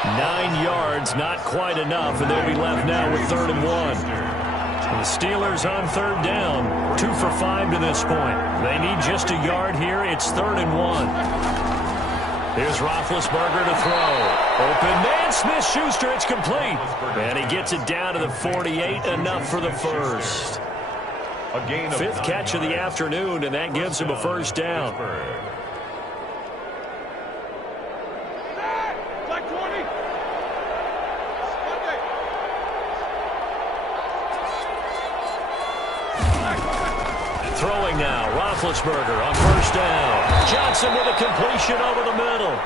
9 yards, not quite enough, and they'll be left now with 3rd and 1. The Steelers on third down, 2 for 5 to this point. They need just a yard here. It's 3rd and 1. Here's Roethlisberger to throw. Open man, Smith-Schuster. It's complete. And he gets it down to the 48, enough for the first. A gain of 5th catch of the afternoon, and that gives him a first down. Throwing now, Roethlisberger on first down. Johnson with a completion over the middle.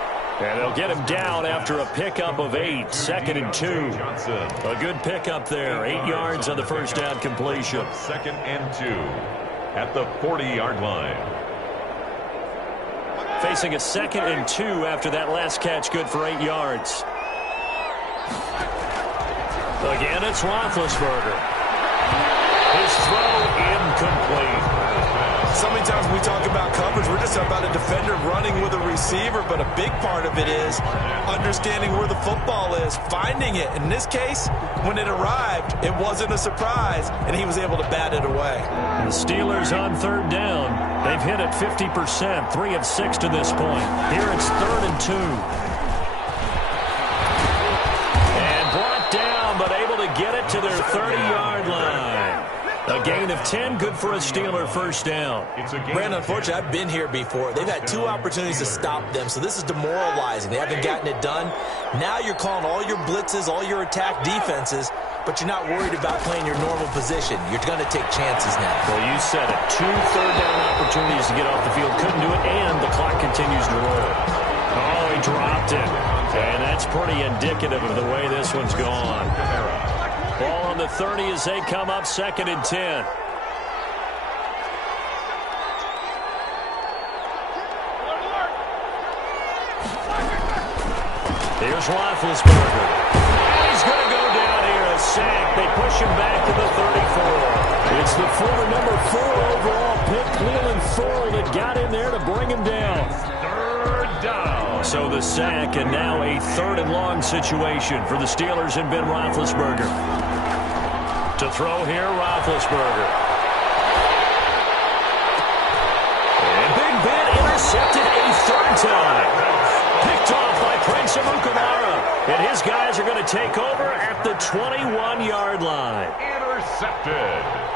And they'll get him down after a pickup of 8, 2nd and 2. A good pickup there, 8 yards on the first down completion. 2nd and 2 at the 40-yard line. Facing a 2nd and 2 after that last catch, good for 8 yards. Again, it's Roethlisberger. His throw incomplete. So many times we talk about coverage, we're just about a defender running with a receiver, but a big part of it is understanding where the football is, finding it. In this case, when it arrived, it wasn't a surprise, and he was able to bat it away. The Steelers on 3rd down. They've hit it 50%, 3 of 6 to this point. Here it's 3rd and 2. And brought down, but able to get it to their 30-yard line. A gain of 10, good for a Steeler first down. Brandon, unfortunately, I've been here before. They've had 2 opportunities to stop them, so this is demoralizing. They haven't gotten it done. Now you're calling all your blitzes, all your attack defenses, but you're not worried about playing your normal position. You're going to take chances now. Well, you said it. 2 third-down opportunities to get off the field. Couldn't do it, and the clock continues to roll. Oh, he dropped it. And that's pretty indicative of the way this one's gone. Ball on the 30 as they come up, 2nd and 10. Here's Roethlisberger. And he's going to go down here, a sack. They push him back to the 34. It's the former number 4 overall pick, Cleveland Ferrell, that got in there to bring him down. 3rd down. So the sack, and now a 3rd and long situation for the Steelers and Ben Roethlisberger. To throw here, Roethlisberger. And Big Ben intercepted a 3rd time. Picked off by Prince Amukamara. And his guys are going to take over at the 21-yard line. Intercepted.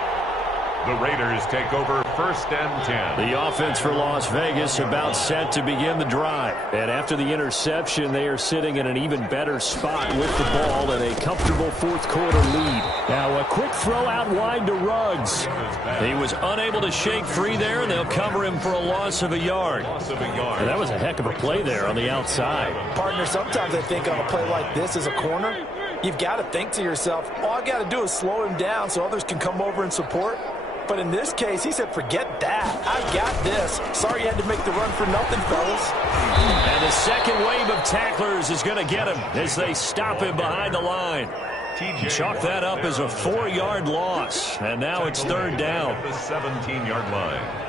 The Raiders take over 1st and 10. The offense for Las Vegas about set to begin the drive. And after the interception, they are sitting in an even better spot with the ball and a comfortable 4th quarter lead. Now a quick throw out wide to Ruggs. He was unable to shake free there, and they'll cover him for a loss of a yard. And that was a heck of a play there on the outside. Partner, sometimes I think on a play like this as a corner, you've got to think to yourself, all I got to do is slow him down so others can come over and support. But in this case, he said, forget that. I got this. Sorry you had to make the run for nothing, fellas. And the second wave of tacklers is going to get him as they stop him behind the line. Chalk that up as a 4-yard loss. And now it's 3rd down. At the 17-yard line.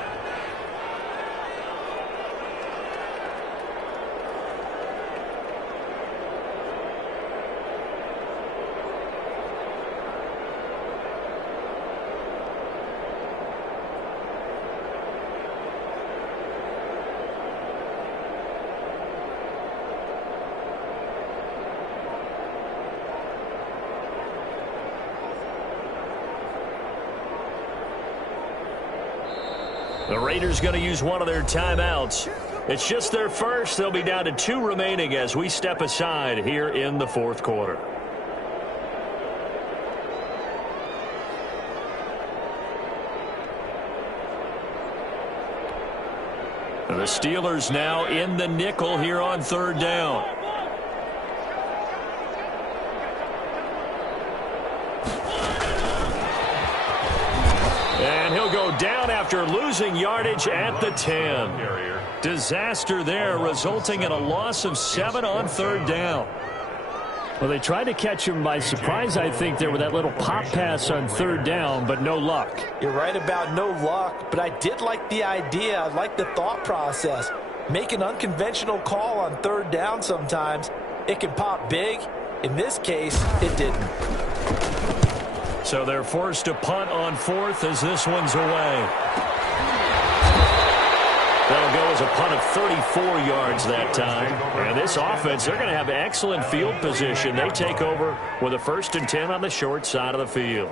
The Raiders going to use one of their timeouts. It's just their first. They'll be down to 2 remaining as we step aside here in the 4th quarter. The Steelers now in the nickel here on 3rd down. And he'll go down after losing yardage at the 10. Disaster there, resulting in a loss of 7 on 3rd down. Well, they tried to catch him by surprise, I think, there with that little pop pass on 3rd down, but no luck. You're right about no luck, but I did like the idea. I like the thought process. Make an unconventional call on 3rd down sometimes. It can pop big. In this case, it didn't. So they're forced to punt on 4th as this one's away. That'll go as a punt of 34 yards that time. And this offense, they're going to have excellent field position. They take over with a 1st and 10 on the short side of the field.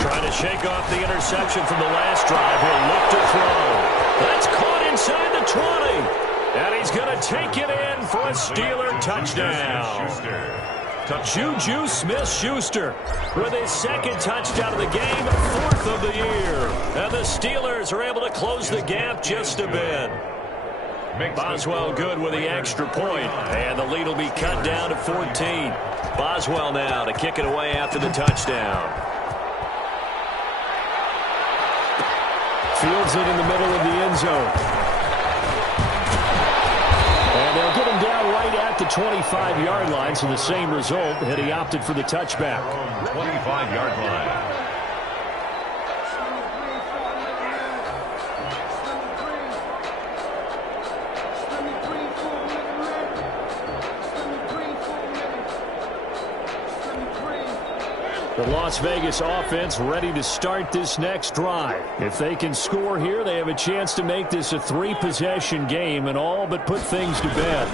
Trying to shake off the interception from the last drive. He'll look to throw. That's caught inside the 20. And he's going to take it in for a Steeler touchdown. Juju Smith-Schuster with his second touchdown of the game, fourth of the year. And the Steelers are able to close the gap just a bit. Boswell good with the extra point, and the lead will be cut down to 14. Boswell now to kick it away after the touchdown. Fields it in the middle of the end zone. And they'll get him down right at the 25-yard line, so the same result, and he opted for the touchback. 25-yard line. The Las Vegas offense ready to start this next drive. If they can score here, they have a chance to make this a three-possession game and all but put things to bed.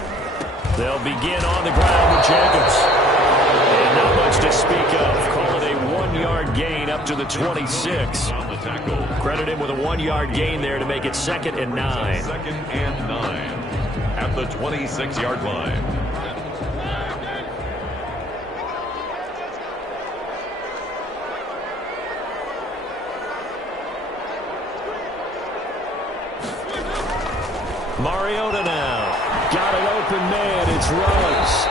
They'll begin on the ground with Jacobs. And not much to speak of. Call it a 1-yard gain up to the 26. Credit him with a 1-yard gain there to make it 2nd and 9. 2nd and 9 at the 26-yard line. Mariota now. Got an open man. It's Ruggs.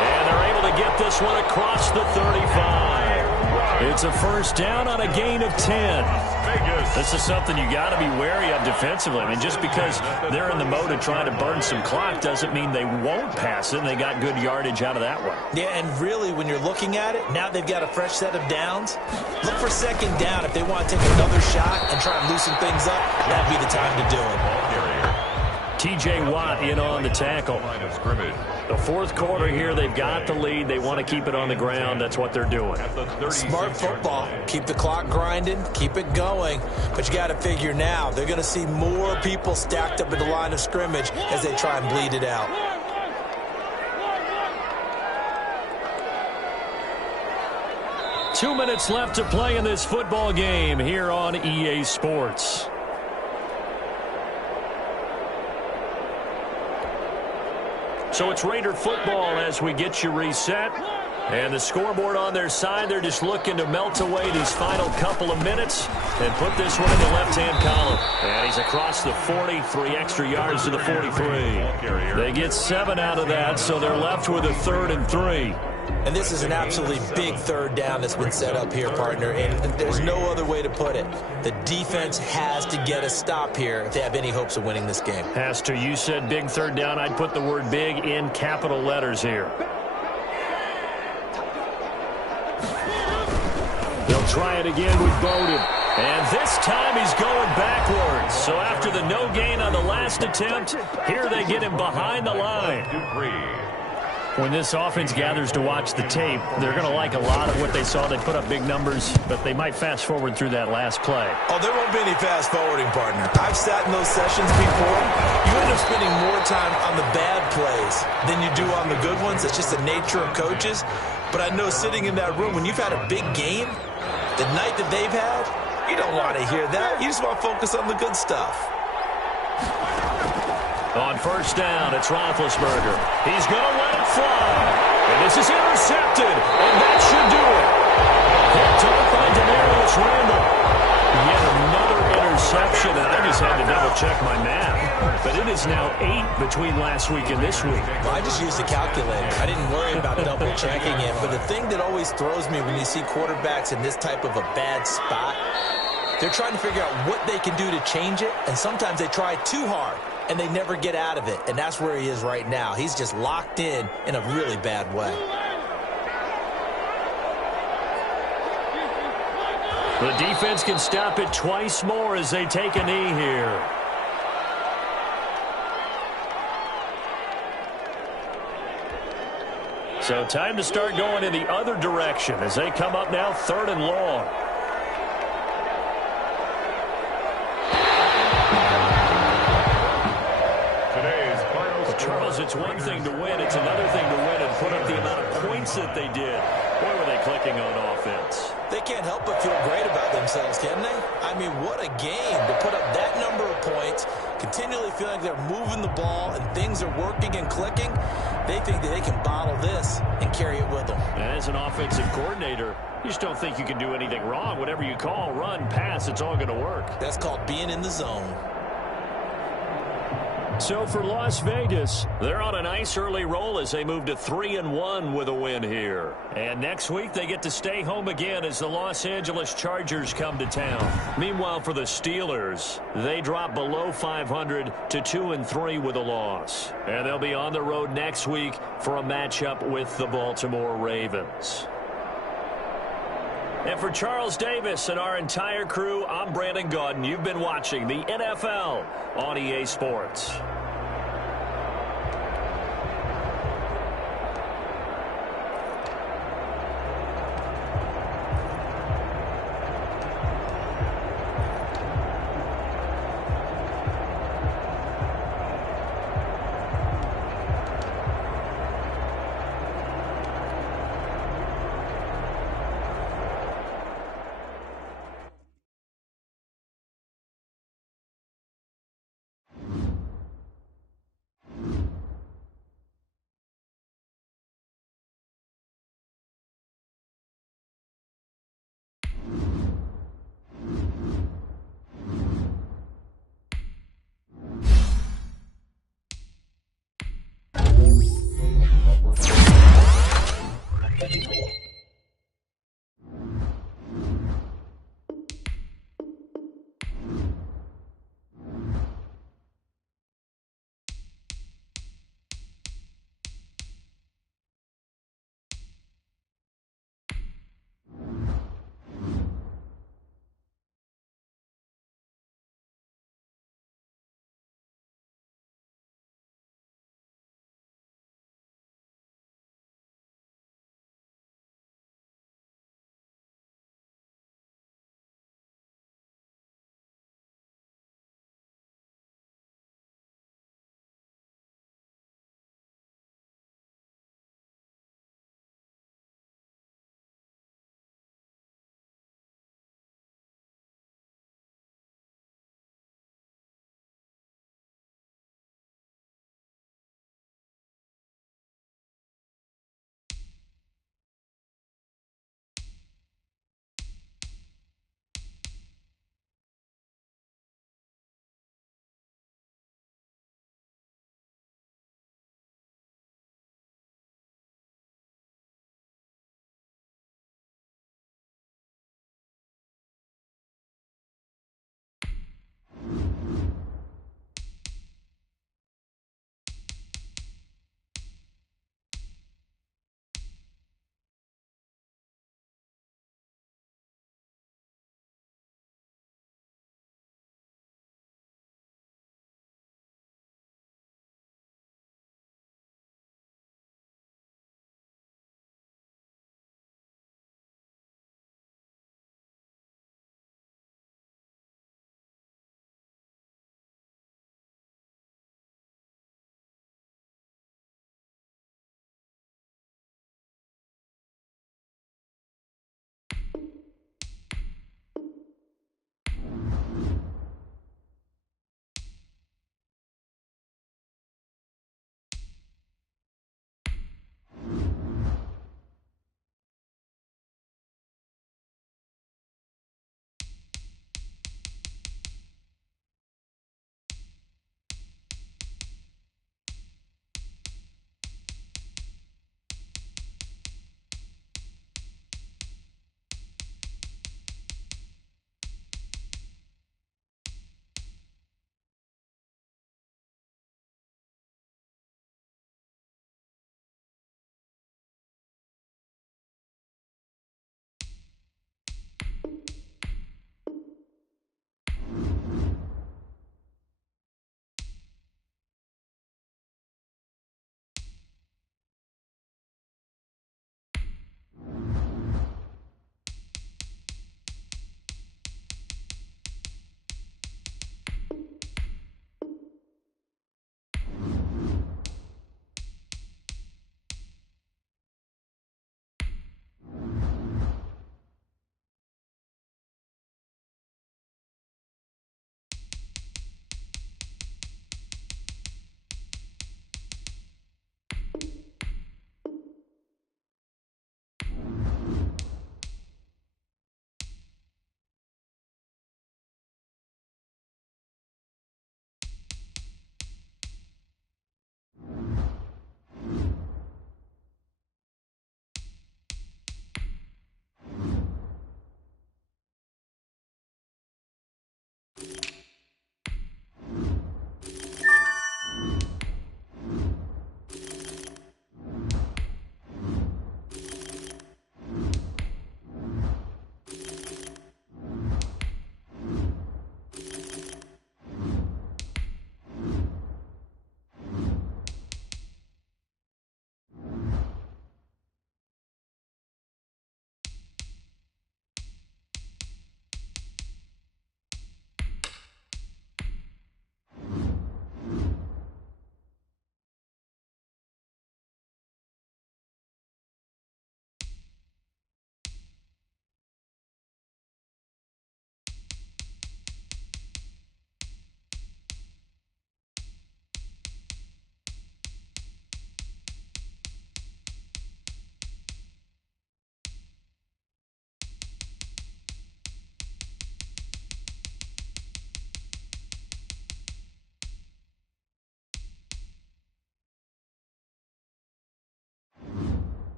And they're able to get this one across the 35. It's a first down on a gain of 10. This is something you got to be wary of defensively. I mean, just because they're in the mode of trying to burn some clock doesn't mean they won't pass it. And they got good yardage out of that one. Yeah, and really, when you're looking at it, now they've got a fresh set of downs. Look for second down if they want to take another shot and try and loosen things up. That'd be the time to do it. T.J. Watt in on the tackle. The fourth quarter here, they've got the lead. They want to keep it on the ground. That's what they're doing. Smart football. Keep the clock grinding. Keep it going. But you got to figure now, they're going to see more people stacked up at the line of scrimmage as they try and bleed it out. Two minutes left to play in this football game here on EA Sports. So it's Raider football as we get you reset. And the scoreboard on their side, they're just looking to melt away these final couple of minutes and put this one in the left-hand column. And he's across the 40, 3 extra yards to the 43. They get 7 out of that, so they're left with a 3rd and 3. And this is an absolutely big third down that's been set up here, partner, and there's no other way to put it. The defense has to get a stop here if they have any hopes of winning this game. Has to. You said big third down. I'd put the word big in capital letters here. They'll try it again with Bowden. And this time he's going backwards. So after the no gain on the last attempt, here they get him behind the line. When this offense gathers to watch the tape, they're going to like a lot of what they saw. They put up big numbers, but they might fast forward through that last play. Oh, there won't be any fast forwarding, partner. I've sat in those sessions before. You end up spending more time on the bad plays than you do on the good ones. It's just the nature of coaches. But I know sitting in that room, when you've had a big game, the night that they've had, you don't want to hear that. You just want to focus on the good stuff. On first down, it's Roethlisberger. He's going to let it fly. And this is intercepted. And that should do it. Picked up by Denarius Randall. Yet another interception. And I just had to double-check my math. But it is now 8 between last week and this week. Well, I just used the calculator. I didn't worry about double-checking it. But the thing that always throws me when you see quarterbacks in this type of a bad spot, they're trying to figure out what they can do to change it. And sometimes they try too hard. And they never get out of it. And that's where he is right now. He's just locked in a really bad way. The defense can stop it twice more as they take a knee here. So time to start going in the other direction as they come up now 3rd and long. Charles, it's one thing to win. It's another thing to win and put up the amount of points that they did. Boy, were they clicking on offense. They can't help but feel great about themselves, can they? I mean, what a game to put up that number of points, continually feeling like they're moving the ball and things are working and clicking. They think that they can bottle this and carry it with them. As an offensive coordinator, you just don't think you can do anything wrong. Whatever you call, run, pass, it's all going to work. That's called being in the zone. So for Las Vegas, they're on a nice early roll as they move to 3-1 with a win here. And next week, they get to stay home again as the Los Angeles Chargers come to town. Meanwhile, for the Steelers, they drop below 500 to 2-3 with a loss. And they'll be on the road next week for a matchup with the Baltimore Ravens. And for Charles Davis and our entire crew, I'm Brandon Gaudin. You've been watching the NFL on EA Sports.